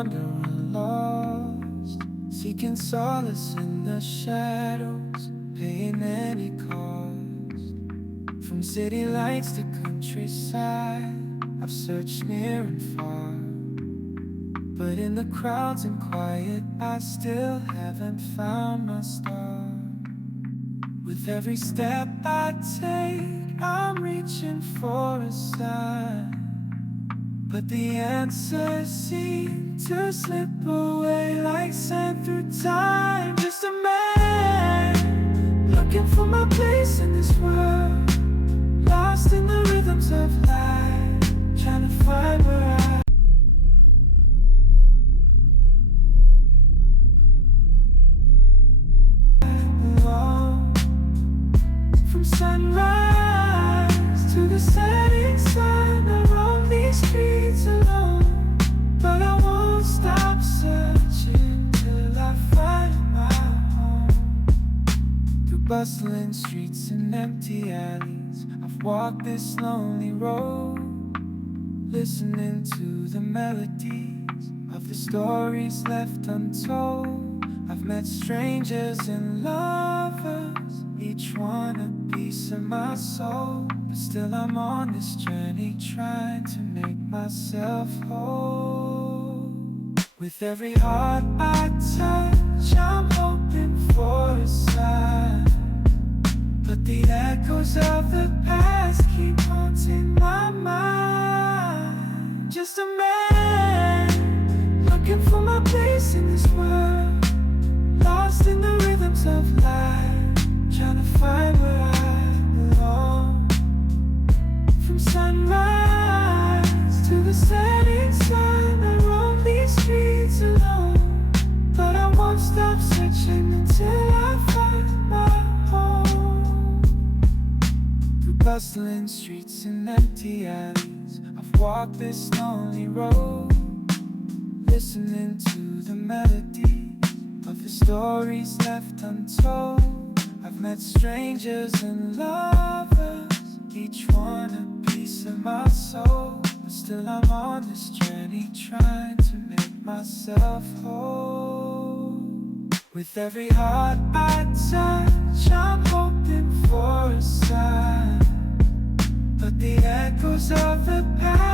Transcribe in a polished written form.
wandering lost, seeking solace in the shadows, paying any cost. From city lights to countryside, I've searched near and far, but in the crowds and quiet, I still haven't found my star. With every step I take, I'm reaching for a sign, but the answers seem to slip away like sand through time. Just a man looking for my place in this world, lost in the rhythms of life, trying to find where I belong. From sunrise to the setting sun, I roam these streets alone, but I won't stop searching till I find my home. Through bustling streets and empty alleys, I've walked this lonely road, listening to the melodies of the stories left untold. I've met strangers and lovers, each one a piece of my soul, but still I'm on this journey trying to make myself whole. With every heart I touch, I'm hoping for a sign, but the echoes of the past keep haunting my mind. Just a man looking for my place in this world, lost in the rhythms of life, trying to find where I belong. From sunrise to the setting sun, I roam these streets alone, but I won't stop searching until I find my home. Through bustling streets and empty alleys, I've walked this lonely road, listening to the melody of the stories left untold. I've met strangers and lovers, each one a piece of my soul, but still I'm on this journey trying to make myself whole. With every heart I touch, I'm hoping for a sign, but the echoes of the past